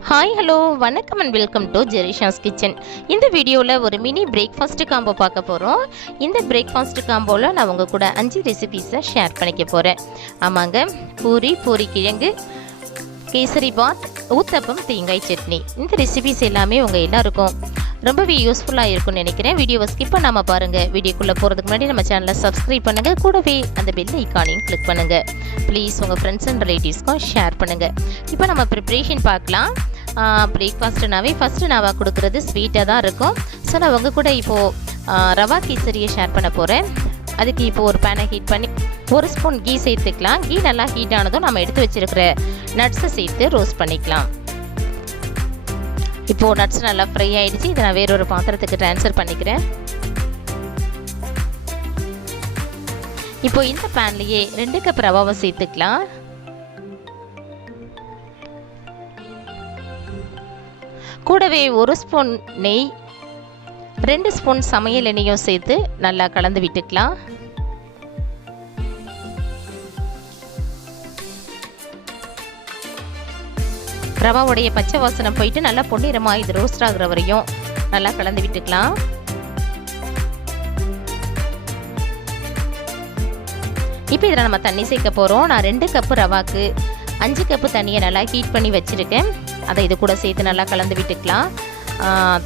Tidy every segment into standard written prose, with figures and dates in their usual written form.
Hi hello வணக்கம் and welcome to ஜெரிஷாஸ் kitchen. இந்த வீடியோவில் ஒரு மினி பிரேக்ஃபாஸ்ட் காம்போ பார்க்க போகிறோம். இந்த பிரேக்ஃபாஸ்ட் காம்போவில் நான் உங்கள் கூட 5 ரெசிபீஸை ஷேர் பண்ணிக்க போகிறேன். ஆமாங்க, பூரி கிழங்கு, கேசரி பாத், ஊத்தப்பம், தேங்காய் சட்னி. இந்த ரெசிபீஸ் எல்லாமே உங்கள் எல்லாருக்கும் ரொம்பவே யூஸ்ஃபுல்லாக இருக்கும்னு நினைக்கிறேன். வீடியோவை ஸ்கிப் பண்ணாமல் பாருங்கள். வீடியோக்குள்ளே போகிறதுக்கு முன்னாடி நம்ம சேனலை சப்ஸ்கிரைப் பண்ணுங்கள். கூடவே அந்த பெல் ஐக்கானையும் கிளிக் பண்ணுங்கள். ப்ளீஸ் உங்கள் ஃப்ரெண்ட்ஸ் அண்ட் ரிலேட்டிவ்ஸ்க்கும் ஷேர் பண்ணுங்கள். இப்போ நம்ம ப்ரிப்ரேஷன் பார்க்கலாம். பிரேக்ஃபாஸ்ட்டுனாவே ஃபஸ்ட்டு நான் கொடுக்குறது ஸ்வீட்டாக தான் இருக்கும். ஸோ நான் உங்கள் கூட இப்போது ரவா கேசரியை ஷேர் பண்ண போகிறேன். அதுக்கு இப்போது ஒரு பேனை ஹீட் பண்ணி 1 ஸ்பூன் கீ சேர்த்துக்கலாம். கீ நல்லா ஹீட் ஆனதும் நம்ம எடுத்து வச்சுருக்கிற நட்ஸை சேர்த்து ரோஸ்ட் பண்ணிக்கலாம். இப்போது நட்ஸ் நல்லா ஃப்ரை ஆகிடுச்சு. இதை நான் வேறொரு பாத்திரத்துக்கு ட்ரான்ஸ்ஃபர் பண்ணிக்கிறேன். இப்போது இந்த பேன்லேயே 2 கப் ரவாவை சேர்த்துக்கலாம். கூடவே 1 ஸ்பூன் நெய், 2 ஸ்பூன் சமையல் எண்ணெயும் சேர்த்து நல்லா கலந்து விட்டுக்கலாம். ரவாவுடைய பச்சை வாசனை போயிட்டு நல்லா பொன்னிறமாக இது ரோஸ்ட் ஆகுற வரையும் நல்லா கலந்து விட்டுக்கலாம். இப்போ இதில் நம்ம தண்ணி சேர்க்க போகிறோம். நான் 2 கப்பு ரவாக்கு 5 கப்பு தண்ணியை நல்லா ஹீட் பண்ணி வச்சுருக்கேன். அதை இது கூட சேர்த்து நல்லா கலந்து விட்டுக்கலாம்.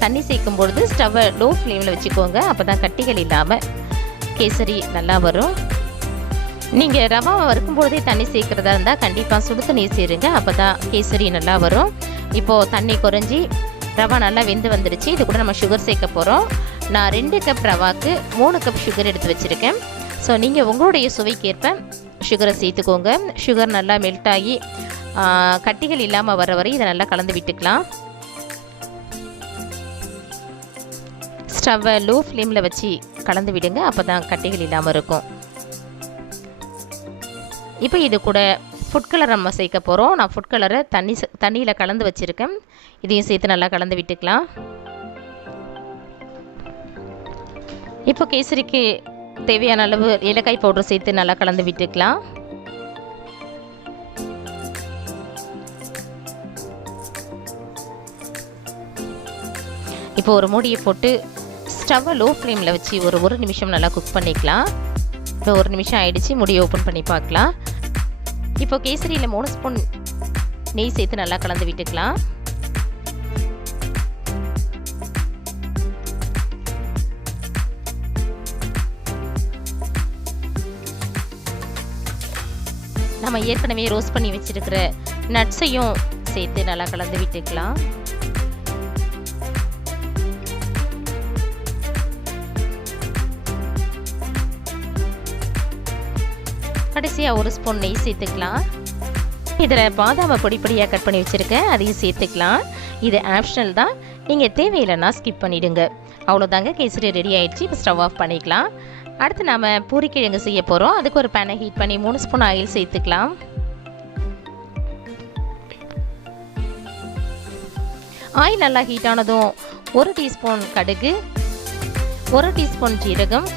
தண்ணி சேர்க்கும் பொழுது ஸ்டவ்வை லோ ஃப்ளேமில் வச்சுக்கோங்க. அப்போ தான் கட்டிகள் இல்லாமல் கேசரி நல்லா வரும். நீங்கள் ரவாவை வறுக்கும்பொழுதே தண்ணி சேர்க்குறதா இருந்தால் கண்டிப்பாக சுடு தண்ணி சேருங்க. அப்போ தான் கேசரி நல்லா வரும். இப்போது தண்ணி குறைஞ்சி ரவா நல்லா வெந்து வந்துடுச்சு. இது கூட நம்ம சுகர் சேர்க்க போகிறோம். நான் 2 கப் ரவாக்கு 3 கப் சுகர் எடுத்து வச்சுருக்கேன். ஸோ நீங்கள் உங்களுடைய சுவைக்கேற்ப சுகரை சேர்த்துக்கோங்க. சுகர் நல்லா மெல்ட் ஆகி கட்டிகள் இல்லாமல் வர வரை இதை நல்லா கலந்து விட்டுக்கலாம். ஸ்டவ்வை லோ ஃப்ளேமில் வச்சு கலந்து விடுங்க. அப்போ தான் கட்டிகள் இல்லாமல் இருக்கும். இப்போ இது கூட ஃபுட் கலர் நம்ம சேர்க்க போகிறோம். நான் ஃபுட் கலரை தண்ணியில் கலந்து வச்சுருக்கேன். இதையும் சேர்த்து நல்லா கலந்து விட்டுக்கலாம். இப்போ கேசரிக்கு தேவையான அளவு ஏலக்காய் பவுடர் சேர்த்து நல்லா கலந்து விட்டுக்கலாம். இப்போ ஒரு மூடியை போட்டு ஸ்டவ்வை லோ ஃப்ளேமில் வச்சு ஒரு நிமிஷம் நல்லா குக் பண்ணிக்கலாம். இப்போ 1 நிமிஷம் ஆயிடுச்சு. மூடியை ஓப்பன் பண்ணி பார்க்கலாம். இப்போ கேசரியில் 3 ஸ்பூன் நெய் சேர்த்து நல்லா கலந்து விட்டுக்கலாம். நம்ம ஏற்கனவே ரோஸ்ட் பண்ணி வச்சிருக்கிற நட்ஸையும் சேர்த்து நல்லா கலந்து விட்டுக்கலாம். கடைசியாக 1 ஸ்பூன் நெய் சேர்த்துக்கலாம். இதில் பாதாமை பொடியாக கட் பண்ணி வச்சுருக்கேன். அதையும் சேர்த்துக்கலாம். இது ஆப்ஷனல் தான். நீங்கள் தேவையில்லைன்னா ஸ்கிப் பண்ணிவிடுங்க. அவ்வளோதாங்க, கேசரி ரெடி ஆகிடுச்சு. இப்போ ஸ்டவ் ஆஃப் பண்ணிக்கலாம். அடுத்து நாம் பூரிக்கிழங்கு செய்ய போகிறோம். அதுக்கு ஒரு பேனை ஹீட் பண்ணி 3 ஸ்பூன் ஆயில் சேர்த்துக்கலாம். ஆயில் நல்லா ஹீட் ஆனதும் 1 டீஸ்பூன் கடுகு, 1 டீஸ்பூன் ஜீரகம்,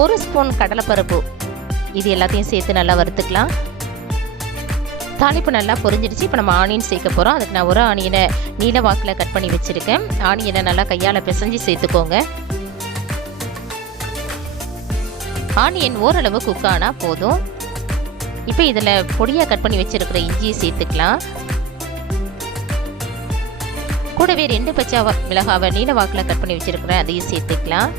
1 ஸ்பூன் கடலைப்பருப்பு, இது எல்லாத்தையும் சேர்த்து நல்லா வறுத்துக்கலாம். தாளிப்பு நல்லா பொரிஞ்சிடுச்சு. இப்போ நம்ம ஆனியன் சேர்க்க போகிறோம். அதுக்கு நான் ஒரு ஆனியனை நீல வாக்கில் கட் பண்ணி வச்சுருக்கேன். ஆனியனை நல்லா கையால் பிசைஞ்சு சேர்த்துக்கோங்க. ஆனியன் ஓரளவு குக் ஆனால் போதும். இப்போ இதில் பொடியாக கட் பண்ணி வச்சுருக்கிற இஞ்சியை சேர்த்துக்கலாம். கூடவே 2 பச்சை மிளகாவை நீல வாக்கில் கட் பண்ணி வச்சுருக்கிறேன். அதையும் சேர்த்துக்கலாம்.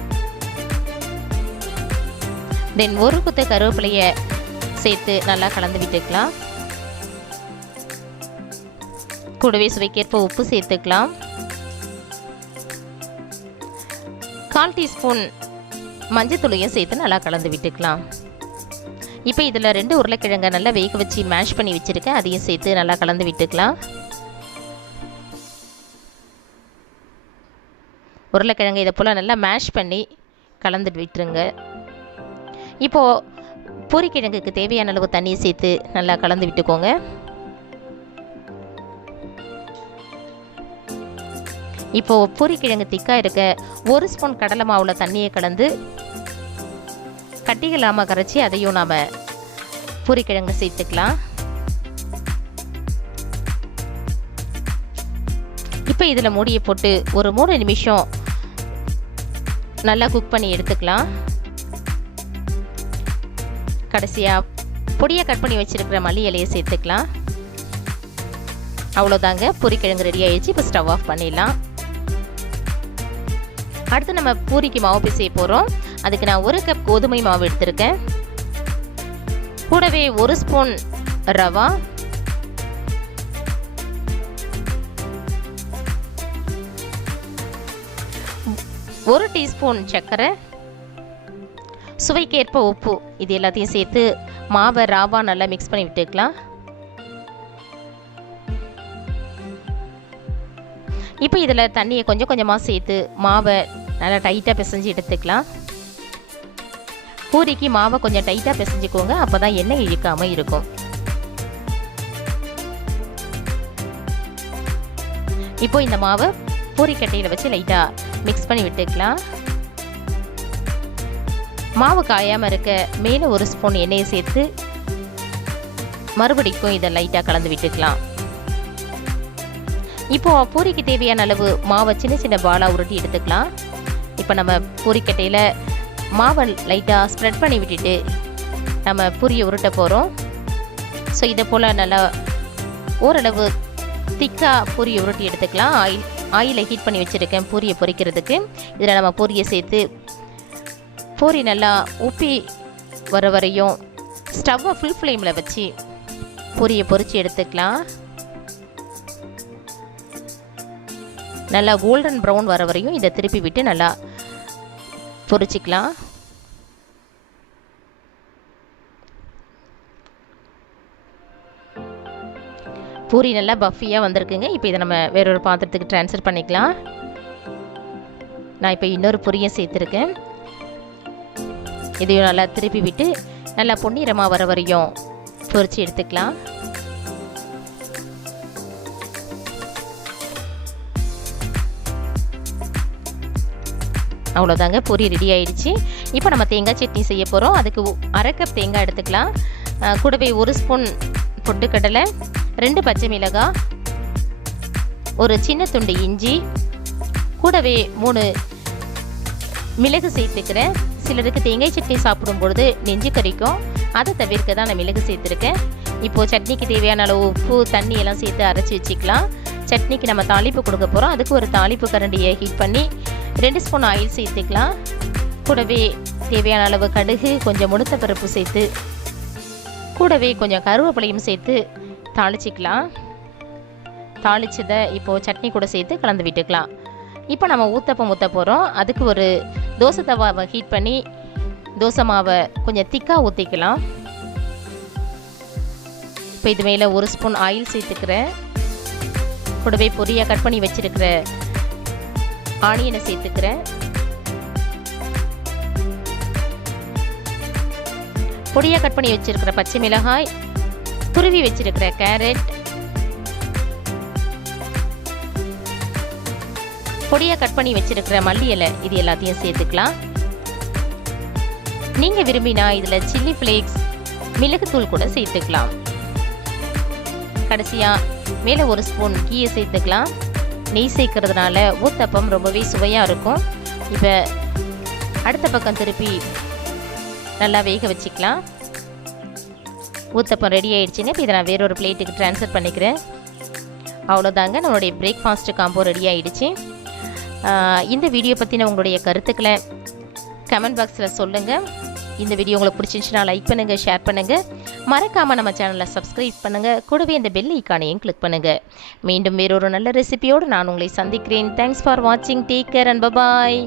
தென் 1 குத்து கருவேப்பிலையை சேர்த்து நல்லா கலந்து விட்டுக்கலாம். கூடவே சுவைக்கேற்ப உப்பு சேர்த்துக்கலாம். 1/4 டீஸ்பூன் மஞ்சத்தூளையும் சேர்த்து நல்லா கலந்து விட்டுக்கலாம். இப்போ இதில் 2 உருளைக்கிழங்கை நல்லா வேக வச்சு மேஷ் பண்ணி வச்சுருக்கேன். அதையும் சேர்த்து நல்லா கலந்து விட்டுக்கலாம். உருளைக்கிழங்கு இதை போல் நல்லா மேஷ் பண்ணி கலந்து விட்டுருங்க. இப்போது பூரிக்கிழங்குக்கு தேவையான அளவு தண்ணியை சேர்த்து நல்லா கலந்து விட்டுக்கோங்க. இப்போது பூரிக்கிழங்கு திக்காக இருக்க 1 ஸ்பூன் கடலை மாவில் தண்ணியை கலந்து கட்டிகள் இல்லாமல் கரைச்சி அதையும் நாம் பூரிக்கிழங்கு சேர்த்துக்கலாம். இப்போ இதில் மூடியை போட்டு ஒரு 3 நிமிஷம் நல்லா குக் பண்ணி எடுத்துக்கலாம். கடைசியாக பொடியாக கட் பண்ணி வச்சுருக்கிற மல்லி இலையை சேர்த்துக்கலாம். அவ்வளோதாங்க, பூரிக்கிழங்கு ரெடி ஆகிடுச்சு. இப்போ ஸ்டவ் ஆஃப் பண்ணிடலாம். அடுத்து நம்ம பூரிக்கு மாவு பிசைய போகிறோம். அதுக்கு நான் 1 கப் கோதுமை மாவு எடுத்திருக்கேன். கூடவே 1 ஸ்பூன் ரவா, 1 டீஸ்பூன் சர்க்கரை, சுவைக்கேற்ப உப்பு, இது எல்லாத்தையும் சேர்த்து மாவை ராவா நல்லா மிக்ஸ் பண்ணி விட்டுக்கலாம். இப்போ இதில் தண்ணியை கொஞ்சம் கொஞ்சமாக சேர்த்து மாவை நல்லா டைட்டாக பிசைஞ்சு எடுத்துக்கலாம். பூரிக்கு மாவை கொஞ்சம் டைட்டாக பிசைஞ்சுக்கோங்க, அப்போ தான் எண்ணெய் இழுக்காமல் இருக்கும். இப்போ இந்த மாவை பூரிக்கட்டையில் வச்சு லைட்டாக மிக்ஸ் பண்ணி விட்டுக்கலாம். மாவு காயாமல் இருக்க மேலே 1 ஸ்பூன் எண்ணெயை சேர்த்து மறுபடிக்கும் இதை லைட்டாக கலந்து விட்டுக்கலாம். இப்போ பூரிக்கு தேவையான அளவு மாவை சின்ன சின்ன பாலாக உருட்டி எடுத்துக்கலாம். இப்போ நம்ம பூரிக்கட்டையில் மாவை லைட்டாக ஸ்ப்ரெட் பண்ணி விட்டுட்டு நம்ம பூரியை உருட்ட போகிறோம். ஸோ இதை போல் நல்லா ஓரளவு திக்காக பூரியை உருட்டி எடுத்துக்கலாம். ஆயிலை ஹீட் பண்ணி வச்சுருக்கேன் பூரியை பொரிக்கிறதுக்கு. இதில் நம்ம பூரியை சேர்த்து பூரி நல்லா உப்பி வர வரையும் ஸ்டவ்வை ஃபுல் ஃப்ளேமில் வச்சு பூரியை பொரித்து எடுத்துக்கலாம். நல்லா கோல்டன் ப்ரௌன் வர வரையும் இதை திருப்பி விட்டு நல்லா பொரிச்சிக்கலாம். பூரி நல்லா பஃபியாக வந்திருக்குங்க. இப்போ இதை நம்ம வேறொரு பாத்திரத்துக்கு ட்ரான்ஸ்ஃபர் பண்ணிக்கலாம். நான் இப்போ இன்னொரு பொரியை சேர்த்துருக்கேன். இதையும் நல்லா திருப்பி விட்டு நல்லா பொன்னிறமாக வர வரையும் பொரிச்சு எடுத்துக்கலாம். அவ்வளோதாங்க, பொரி ரெடி ஆயிடுச்சு. இப்போ நம்ம தேங்காய் சட்னி செய்ய போகிறோம். அதுக்கு 1/2 கப் தேங்காய் எடுத்துக்கலாம். கூடவே 1 ஸ்பூன் பொட்டுக்கடலை, 2 பச்சை மிளகாய், ஒரு சின்ன துண்டு இஞ்சி, கூடவே 3 மிளகு சேர்த்துக்கிறேன். சிலருக்கு தேங்காய் சட்னி சாப்பிடும் பொழுது நெஞ்சு கறிக்கும், அதை தவிர்க்க தான் நான் மிளகு சேர்த்துருக்கேன். இப்போது சட்னிக்கு தேவையான அளவு உப்பு தண்ணி எல்லாம் சேர்த்து அரைச்சி வச்சுக்கலாம். சட்னிக்கு நம்ம தாளிப்பு கொடுக்க போகிறோம். அதுக்கு ஒரு தாளிப்பு கரண்டியை ஹீட் பண்ணி 2 ஸ்பூன் ஆயில் சேர்த்துக்கலாம். கூடவே தேவையான அளவு கடுகு, கொஞ்சம் முழுத்த பருப்பு சேர்த்து கூடவே கொஞ்சம் கருவேப்பிலையும் சேர்த்து தாளிச்சிக்கலாம். தாளிச்சதை இப்போது சட்னி கூட சேர்த்து கலந்து விட்டுக்கலாம். இப்போ நம்ம ஊத்தப்பம் ஊற்ற போகிறோம். அதுக்கு ஒரு தோசை தவாவை ஹீட் பண்ணி தோசை மாவை கொஞ்சம் திக்காக ஊற்றிக்கலாம். இப்போ இது மேலே 1 ஸ்பூன் ஆயில் சேர்த்துக்கிறேன். கூடவே பொரியாக கட் பண்ணி வச்சுருக்கிற ஆனியனை சேர்த்துக்கிறேன். பொடியாக கட் பண்ணி வச்சுருக்கிற பச்சை மிளகாய், துருவி வச்சுருக்கிற கேரட், பொடியாக கட் பண்ணி வச்சுருக்கிற மல்லி இலை, இது எல்லாத்தையும் சேர்த்துக்கலாம். நீங்கள் விரும்பினா இதில் சில்லி ஃப்ளேக்ஸ், மிளகுத்தூள் கூட சேர்த்துக்கலாம். கடைசியாக மேலே 1 ஸ்பூன் கீயை சேர்த்துக்கலாம். நெய் சேர்க்கறதுனால ஊத்தப்பம் ரொம்பவே சுவையாக இருக்கும். இப்போ அடுத்த பக்கம் திருப்பி நல்லா வேக வச்சுக்கலாம். ஊத்தப்பம் ரெடி ஆகிடுச்சுங்க. இப்போ இதை நான் வேறொரு பிளேட்டுக்கு ட்ரான்ஸ்ஃபர் பண்ணிக்கிறேன். அவ்வளோதாங்க, நம்மளுடைய பிரேக்ஃபாஸ்ட் காம்போ ரெடி ஆகிடுச்சு. இந்த வீடியோ பற்றின உங்களுடைய கருத்துக்களை கமெண்ட் பாக்ஸில் சொல்லுங்கள். இந்த வீடியோ உங்களுக்கு பிடிச்சிருந்துச்சுன்னா லைக் பண்ணுங்கள், ஷேர் பண்ணுங்கள். மறக்காமல் நம்ம சேனலை சப்ஸ்கிரைப் பண்ணுங்கள். கூடவே இந்த பெல் ஐக்கானையும் கிளிக் பண்ணுங்கள். மீண்டும் வேறொரு நல்ல ரெசிபியோடு நான் உங்களை சந்திக்கிறேன். தேங்க்ஸ் ஃபார் வாட்சிங். Take care and bye bye.